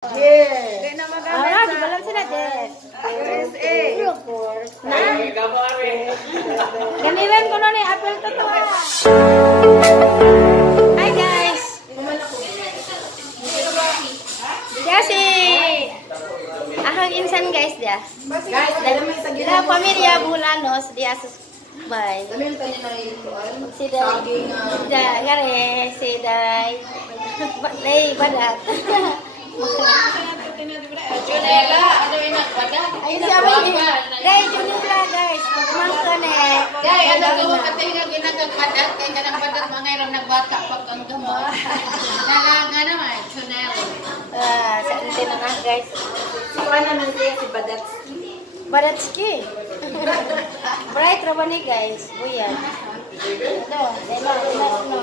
Yeah. Di na magamit di balang sila, Jess. USA. Ganilan ko na ni apple to to. Hi guys. Dia si ahang insan guys dia. Guys, dalam may sa Dia pamilya Bulanos dia susbay. Dami tayo na ituan. Si Day. Da ngare si Day. Day badat. Junela, ada enak badak. Ayun siya ni. Day Junela guys. Magmangkan eh. Day, ada ko katinga ginagag badak kay kanang badak mangayram nagbata pag ang gamot. Nalaga naman, Junela. Sa intin na nga guys. Si Juan naman siya si Badatsky. Badatski. Bright rawan ni guys. Buyan. Ito. No.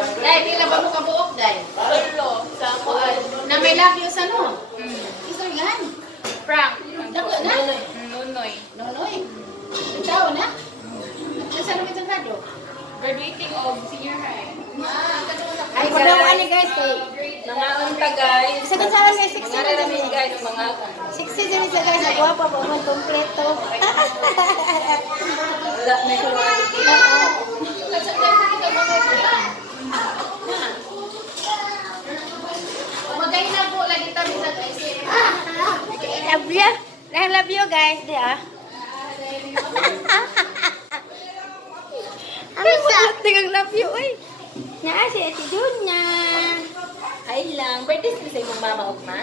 Day, pila ba mo kabuok, Day? Ulo. Sa kuan. Na may love you sa no? Isoy gan. Frank. Dako na? Nonoy. Nonoy. Ikaw na? Nasa naman itong grado? Graduating of senior high. Ay, padawan ni guys kay. Mga unta guys. Sa kansalan guys, 60 Mga na namin guys ng mga 60 din sa guys. Ako pa po man kompleto. wala na ito. Magay na po lagi kami sa guys. I love you guys, dia. Ano sa tigang love you oy. Nya si Ate Dunya. Ay lang, birthday sa imong mama ug ma?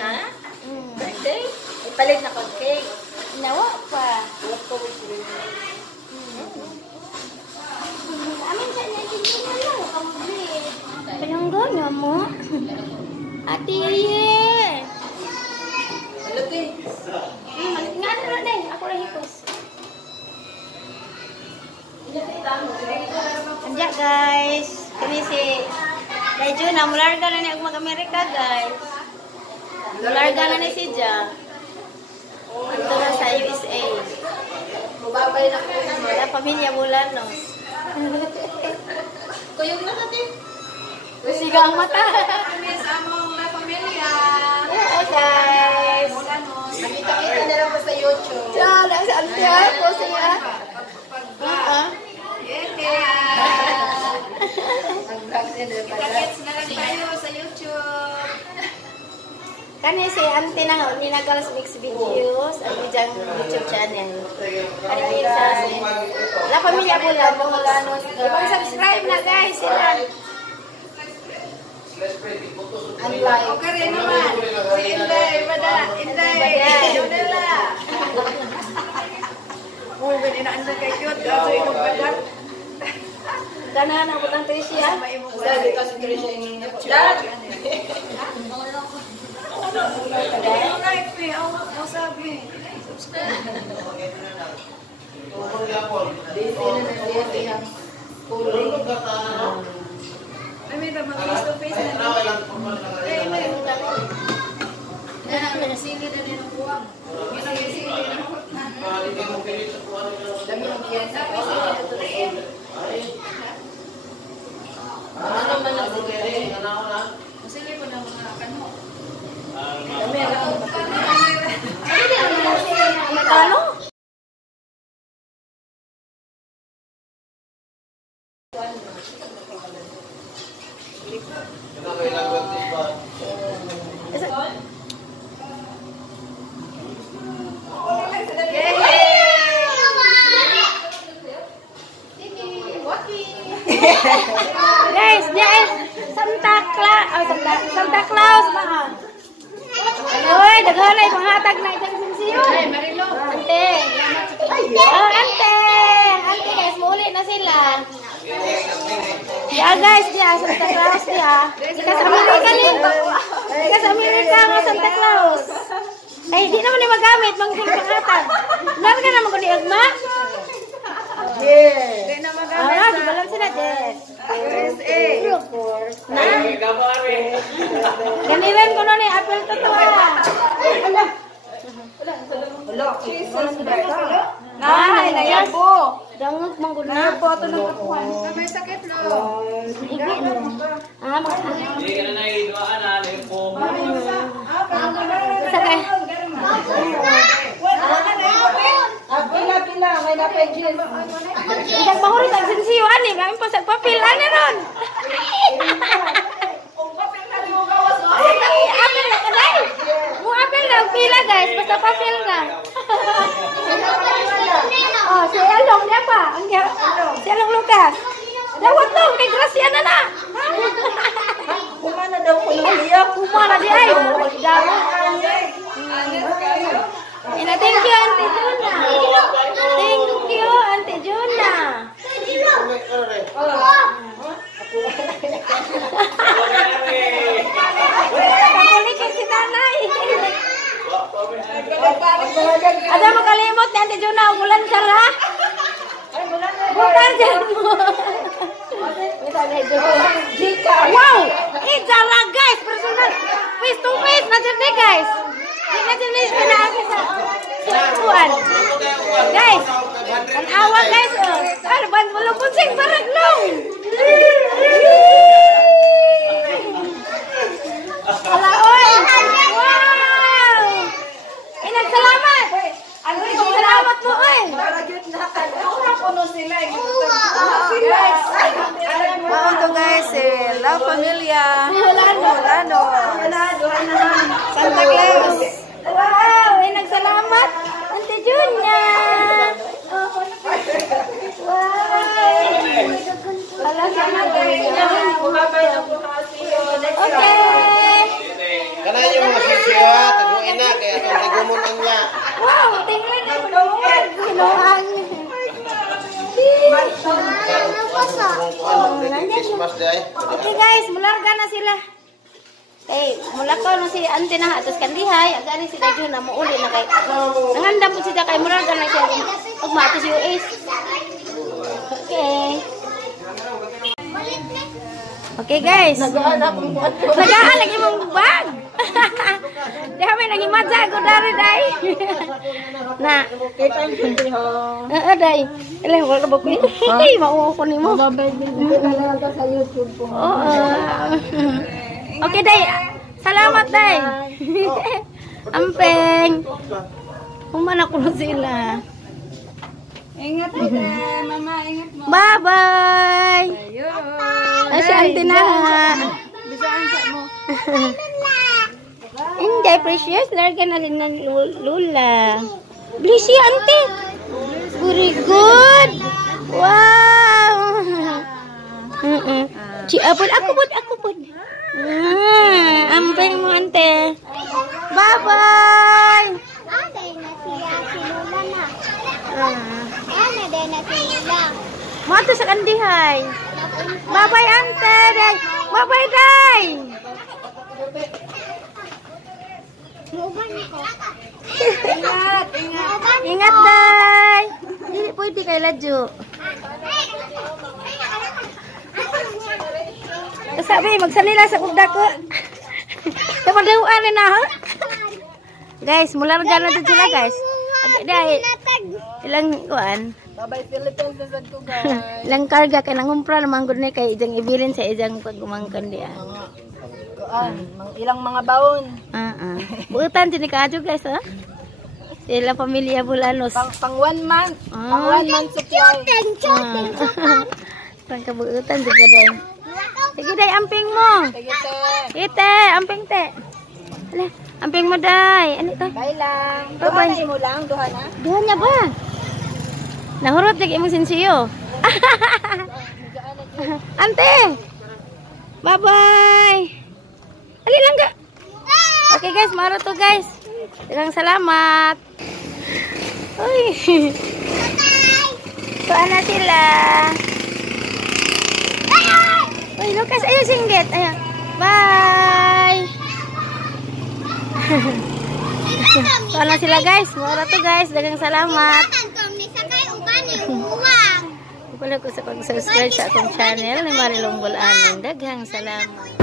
Ha? Birthday? Ipalit na kong cake. Nawa pa. Wala ko Amin sa Ate Dunya lang kamubli. Pinanggonya mo. Ate ye. Hello, te. Nga na din, ako ra hipos. Anja guys, kini si Dayjo na mularga na ni og mag-Amerika guys. Mularga na ni si Ja. Ito na sa USA. Mababay na ko. Wala pamilya Bulanos. Kuyog na natin. Siga ang mata. Kami sa among La Familia. Hey guys. Nakita-kita na lang po sa YouTube. Ja, na sa antiya ko siya. Ang-vlog niya na pala. Kita-kits na lang tayo sa YouTube. Kani si Auntie na nga, ninagalas mix videos at bijang YouTube channel. Kani kita si La Familia Bulanos. Ibang-subscribe na guys sila. Unlike. Okay rin naman. Si Inday, Bada, Inday, Junela. Uy, bininaanda kay cute. Kaso imong badak. Kana na butang Tricia. Dali ka si Trisha yung Dad! Like me, ang sabi. Busy na na siya siyang schooling. I mean, face to face na. Eh, may utang. Nasili na din ang buwang. Nasili na din ang Dami ang kiyan sa ano man ang sige. Sige po na mga kano. Dami ang Ano? Guys, dia Santa Claus ba? Oy, daghan ay panghatag na itang sinsiyo. Ay, Marilo. Ante. Ante guys, muli na sila. Ya guys, dia Santa Claus dia. Jika sa Amerika ni. Jika sa Amerika nga Santa Claus. Ay, di naman ni magamit mang panghatag. Nar ka naman ko ni Agma. yeah. Di na magamit Di balang sila, Jess. USA. Na? Ganilan ko na ni apple to to. Hello, Jesus. Ay, nayas po. Dangog manggod na. Foto ng kapuan. May sakit lo. Igi no. Hindi ka na naiduaan na. Limpo. Sakay. Pila, may napagin. Idag mahuri tag sinsiyo ani, kami pa sa papel ani ron. Apel na kanay. Mo apel na pila guys, basta papel na. Oh, si Elong dia pa. Si Elong Lucas. Dawat dong kay Gracia na na. Kumana daw ko nung iyak. Kumana di ay. Ina, thank you Auntie Juna. Thank you Auntie Juna. Kakulik si nanay. Ada makalimot ni Auntie Juna, ulan ka la. Bukan dyan mo. Wow! Ijala guys, personal. Face to face na dyan eh guys. Hindi na dyan eh pinaabi sa kuan. Guys, ang awa guys. Ano ba? Walang kunsing baraglong. Wala oy. Wow! Salamat. Salamat mo oy. Ito guys, La Familia. Mulano. Santa Claus. Wow, nagsalamat. Auntie Junya. Wow. Ala sana okay. Kana yung mga sisiwa, taguin na, kaya itong tigumonan niya. Wow, tingnan na panood. Ginoang. Christmas day. Okay guys, mularga na sila. Mula ko no si Auntie na atos kandihay, agani si Dajo na muuli na kay. Nangandam pud sila kay mularga na siya. Ug maatos US. Okay. Okay guys. Nagaan lagi mong bag. Diha may nangimadsa ko dari dai. Na, Kita yung dai. Ele wala ba ko? Mauo ko nimo. talaga sa YouTube po. Okay dai. Salamat dai. Ampeng. Humana ko na sila. Ingat ate, mama, ingat mo. Bye-bye. Ayun. Ay, si Auntie na. Bisaan sa mo. Hindi, precious. Larga na rin ng lula. Bless you, Auntie. Very good. Wow. Apod, ako pod. Ampeng mo, Auntie. Bye-bye. Mato sa kandihay. Bye-bye, Ante. Bye-bye, Day. Ingat, Day. Hindi pwede kay Ladyo. Sabi, magsanila sa kugda ko. Tamadawaan na ha? Guys, mularga na dito sila, guys. Dahil, ilang kuan. Babay Philippines na sad ko guys. Ilang karga kay nangumpra naman gud ni kay ijang ibilin sa ijang pagumangkan diya. Ilang mga baon. Buutan din ka adyo guys ha. Sila pamilya Bulanos. Pang 1 month. Pang 1 month supply. Pang kabuutan din ka day. Sige day, amping mo. Sige te. Ite, amping te. Ala, amping mo day. Ano to? Bye lang. Bye-bye. Duha mo lang, duha na. Duha niya ba? Nahurot lagi mo sinsiyo. Ante. Bye-bye. Ali lang ka. Okay guys, maro to guys. Daghang salamat. Uy. Kuha na sila. Uy, Lucas, ayo singgit. Ayo. Bye. Kuha na sila guys. Maro to guys. Daghang salamat. Wala ko sa pag-subscribe sa akong channel ni Marilong Bulanon. Daghang salamat.